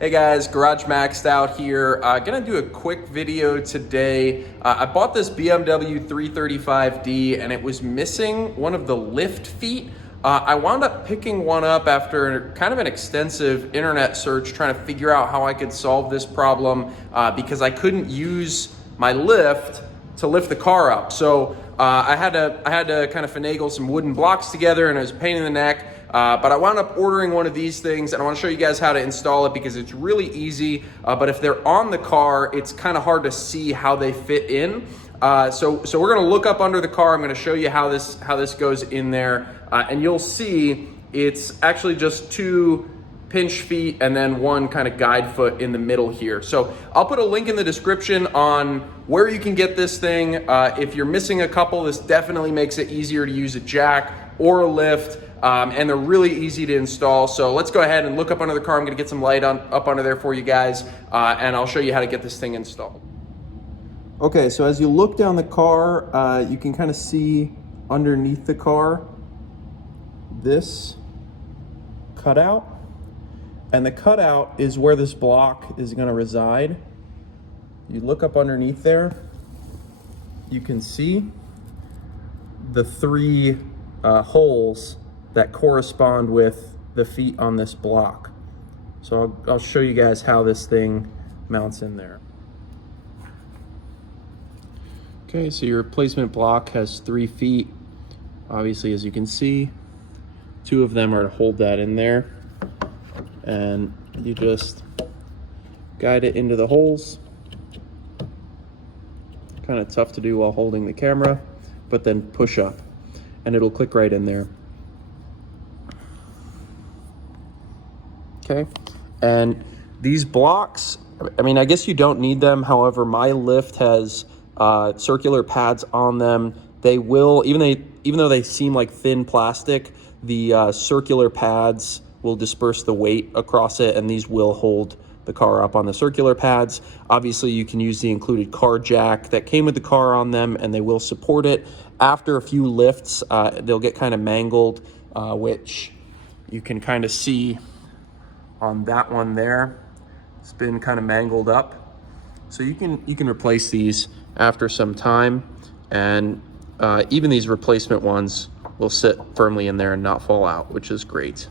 Hey guys, Garage Maxed out here. Gonna do a quick video today. I bought this BMW 335D and it was missing one of the lift feet. I wound up picking one up after kind of an extensive internet search trying to figure out how I could solve this problem because I couldn't use my lift to lift the car up. So I had to kind of finagle some wooden blocks together and it was a pain in the neck. But I wound up ordering one of these things and I want to show you guys how to install it because it's really easy. But if they're on the car, it's kind of hard to see how they fit in. So we're going to look up under the car. I'm going to show you how this goes in there. And you'll see it's actually just two pinch feet and then one kind of guide foot in the middle here. So I'll put a link in the description on where you can get this thing. If you're missing a couple, this definitely makes it easier to use a jack or a lift. And they're really easy to install. So let's go ahead and look up under the car. I'm gonna get some light up under there for you guys, and I'll show you how to get this thing installed. Okay, so as you look down the car, you can kind of see underneath the car this cutout. And the cutout is where this block is gonna reside. You look up underneath there, you can see the three holes that correspond with the feet on this block. So I'll show you guys how this thing mounts in there. Okay, so your replacement block has 3 feet. Obviously, as you can see, 2 of them are to hold that in there. And you just guide it into the holes. Kind of tough to do while holding the camera, but then push up and it'll click right in there. Okay, and these blocks, I mean, I guess you don't need them. However, my lift has circular pads on them. They will, even though they seem like thin plastic, the circular pads will disperse the weight across it, and these will hold the car up on the circular pads. Obviously, you can use the included car jack that came with the car on them, and they will support it. After a few lifts, they'll get kind of mangled, which you can kind of see on that one there. It's been kind of mangled up. So you can replace these after some time, and even these replacement ones will sit firmly in there and not fall out, which is great.